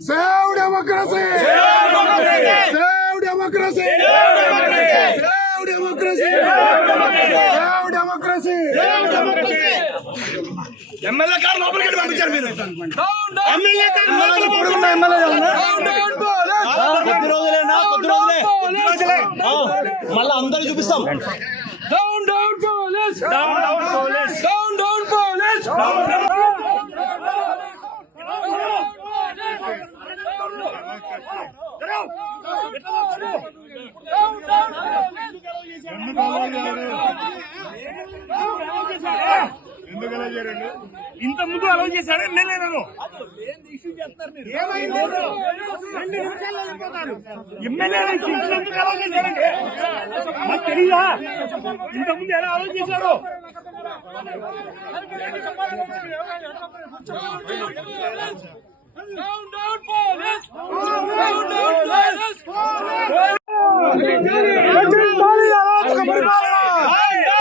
Save democracy! Save democracy! Save democracy! Save democracy! MLA car లోపలికి పంపించారు మీరు. MLA car కొద్ది రోజులే మళ్ళీ అందరూ చూపిస్తాం. Down down police, down down police, down down police. ఇంత ముందు అలౌ చేశాడు ఎమ్మెల్యే నన్ను ఎమ్మెల్యే ఎందుకు అలౌ చేశాడండి నాకు తెలియదా? ఇంత ముందు ఎలా అలౌ చేశాడు?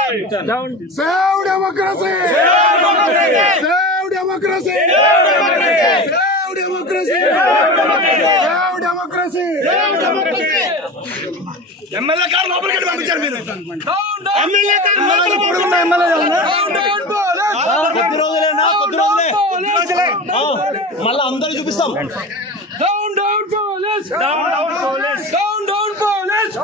Save democracy! Save democracy! Save democracy! Save democracy! MLA car లోపలికి పంపించారు మీరు. ఎమ్మెల్యే కారు కొద్ది రోజులే మళ్ళీ అందరూ చూపిస్తాం. Down down police, down down police, down down police.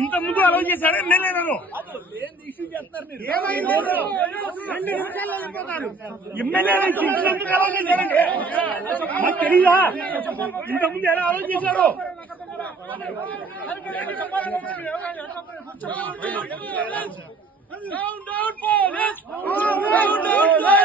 ఇంత ముందు అలౌ చేశాడు ఎమ్మెల్యే నన్ను ఎమ్మెల్యే ఎందుకు అలౌ చేశాడండి నాకు తెలియదా? ఇంత ముందు ఎలా అలౌ చేశాడు? Down, down, police! Down, down, police!